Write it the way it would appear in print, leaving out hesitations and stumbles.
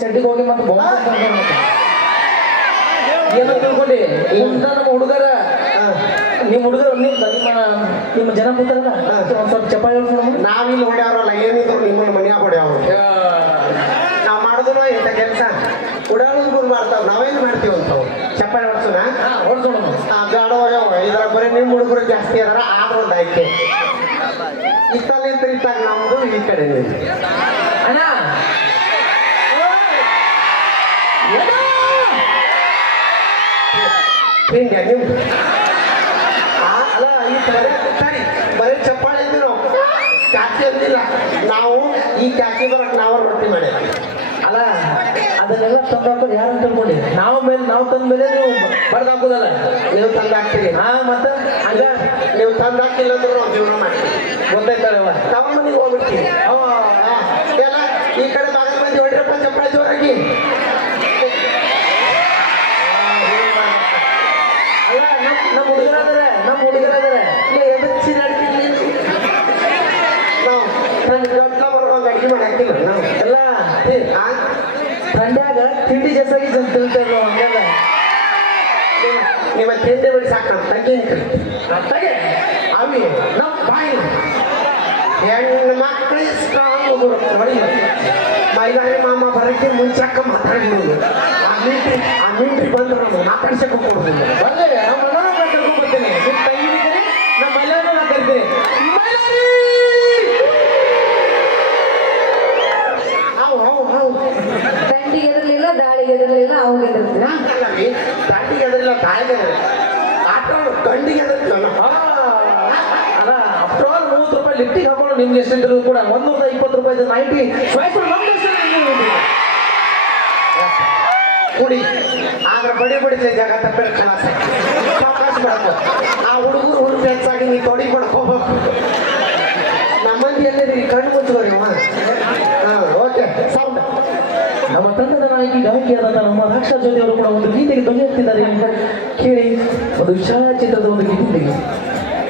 ಸೆಟ್ಟಿಗೆ ಹೋಗಿ ಮತ್ತೆ ಏನೋ ತಿಳ್ಕೊಂಡಿ ನಮ್ಮ ಹುಡುಗರ ನಿಮ್ಮ ಹುಡುಗರು ನಿಮ್ಮ ಜನ ಕೂತಾರಲ್ಲ ಒಂದ್ ಸ್ವಲ್ಪ ಚಪಾಳಿ ಹೇಳ್ಕೊಂಡು ನಾವಿಲ್ಲಿ ಹೊಡ್ಯಾವ್ರಲ್ಲ ಏನಿದ್ರು ನಿಮ್ಮನ್ನ ಮನ್ಯಾಗ ಹೊಡ್ಯಾವ್ರು ನಾವು ಮಾಡಿದ್ರು ಇಂಥ ಕೆಲಸ ಉಡಾಳು ಮಾಡ್ತಾವ್ ನಾವೇನು ಮಾಡ್ತೀವಿ ಅಂತವ್ ಚಪ್ಪಾಳಿ ಹೊಡ್ಸೋಣ ಹೊಡ್ಸೋಣ ಗಾಡ ಇದ್ರ ಬರೀ ನಿಮ್ಮ ಹುಡುಗರು ಜಾಸ್ತಿ ಅದಾರ ಆದ್ರೂ ಒಂದು ಆಯ್ಕೆ ಇತ್ತಲ್ಲಿಂದ ಇತ್ತಾಗ ನಮ್ದು ಈ ಕಡೆ ಅಣ್ಣ ಹಿಂಗೆ ನಿಮ್ದು ಅಲ್ಲ ಈ ಸರಿ ಬರೀ ಚಪ್ಪಾಳಿ ಅಂದಿವಿ ನಾವು ಕ್ಯಾಕಿ ಅಂದಿಲ್ಲ ನಾವು ಈ ಕ್ಯಾಕಿ ಬರಕ್ ನಾವ ರೊಟ್ಟಿ ಮಾಡಿ ಅಲ್ಲ ಅದನ್ನೆಲ್ಲ ತಂದು ಹಾಕೋದು ಯಾರು ಅಂತ ತಿಳ್ಕೊಂಡಿ ನಾವು ತಂದ ಮೇಲೆ ನೀವು ಬಡ್ದು ಹಾಕೋದಲ್ಲ ನೀವು ತಂದು ಹಾಕ್ತೀರಿ ಮತ್ತೆ ಹಂಗ ನೀವು ತಂದು ಹಾಕಿಲ್ಲ ಅಂದ್ರೆ ನಾವು ಜೀವನ ಮಾಡ್ತೀವಿ ಗೊತ್ತಾಯ್ತಾಳೆವ ತಮ್ಮ ಮನೆಗೆ ಹೋಗ್ಬಿಡ್ತೀವಿ ಎಲ್ಲ ಈ ಕಡೆ ಬಾಗಿಲ ಮಂದಿ ಹೊಡ್ರಪ್ಪ ಚಪ್ಪಾಳಿ ಜೋರಾಗಿ ಅಲ್ಲ ನಮ್ಮ ಹುಡುಗರಾದರೆ ಇಲ್ಲ ಎದಕ್ಕೆ ಸೀರಾಡ್ತಿದ್ವಿ ನಾವು ಗಂಟ್ಲ ಬರುವಾಗ ಅಡುಗೆ ಮಾಡಿ ಹಾಕಿಲ್ಲ ನಾವು ಎಲ್ಲ ಥಂಡ್ಯಾಗ ತಿಂಡಿ ಜಾಸ್ತಿ ತಿಂತಾರೆ ನಾವು ಹಂಗೆಲ್ಲ ನಿಮ್ಮ ತಿಂಡಿ ಬಿಡಿ ಸಾಕು ನಮ್ಮ ಅತ್ತಗೆ ಅವಿ ನಮ್ಮ ಬಾಯಿ ಹೆಣ್ಣು ಮಕ್ಕಳು ಸ್ಟ್ರಾಂಗ್ ನೋಡಿ ಮೈದಾನಿ ಮಾಮ ಬರೋಕ್ಕೆ ಮುಂಚೆಕ್ಕ ಮಾತಾಡಿದ್ರು ಆ ಮಿಂಟ್ರಿ ಬಂದ್ರು ನಾವು ಮಾತಾಡ್ಸಕ್ಕೆ ಕೊಡ್ಬೋದು ಬಂದೆ ನಮ್ಮ ಮನೆಯವ್ರನ್ನ ಕರ್ಕೊಂಡು ಬರ್ತೀನಿ ನಿಮ್ಮ ತಂಗಿನಿದ್ದೀರಿ ನಮ್ಮ ಮನೆಯವ್ರನ್ನ ನಾನು ಕರಿತೀನಿ ದಂಡಿಗೆ ಎದರ್ಲಿಲ್ಲ ದಾಳಿಗೆ ಎದರ್ಲಿಲ್ಲ ಅವಾಗ ಎದರ್ಲಿಲ್ಲ ದಾಟಿಗೆ ಎದರಿಲ್ಲ ತಾಯಿಗೆ ಆಟ ಗಂಡಿಗೆ ಎದರಿಲ್ಲ ಅಲ್ಲ ಆಫ್ಟರ್ ಆಲ್ ₹30 ಲಿಫ್ಟಿಗೆ ಹಾಕೊಂಡು ನಿಮ್ಗೆ ಎಷ್ಟಿದ್ರು ಕೂಡ ₹120 ನೈಟಿ ನಮ್ಗೆ ಕುಡಿ ಆದ್ರೆ ಬಡಿತೇ ಜಾಗ ತಪ್ಪಿರ ಕ್ಲಾಸ್ ಅವಕಾಶ ಬರಬೇಕು ಆ ಹುಡುಗರು ಹುಡುಗ ಹೆಚ್ಚಾಗಿ ನೀ ತೊಡಿ ಮಾಡ್ಕೋಬೇಕು ನಮ್ಮಂದಿ ಎಲ್ಲಿದ್ದೀರಿ ಕಣ್ಣು ಮುಚ್ಚುವರಿ ಓಕೆ ಸೌಂಡ್ ನಮ್ಮ ತಂಡದ ನಾಯಕಿ ಗಾಯಕಿಯಾದ ನಮ್ಮ ರಾಕ್ಷಾ ಜ್ಯೋತಿ ಅವರು ಕೂಡ ಒಂದು ಗೀತೆಗೆ ಧ್ವನಿ ಹಾಕ್ತಿದ್ದಾರೆ ಕೇಳಿ ಒಂದು ಛಾಯಾಚಿತ್ರದ ಒಂದು ಗೀತೆ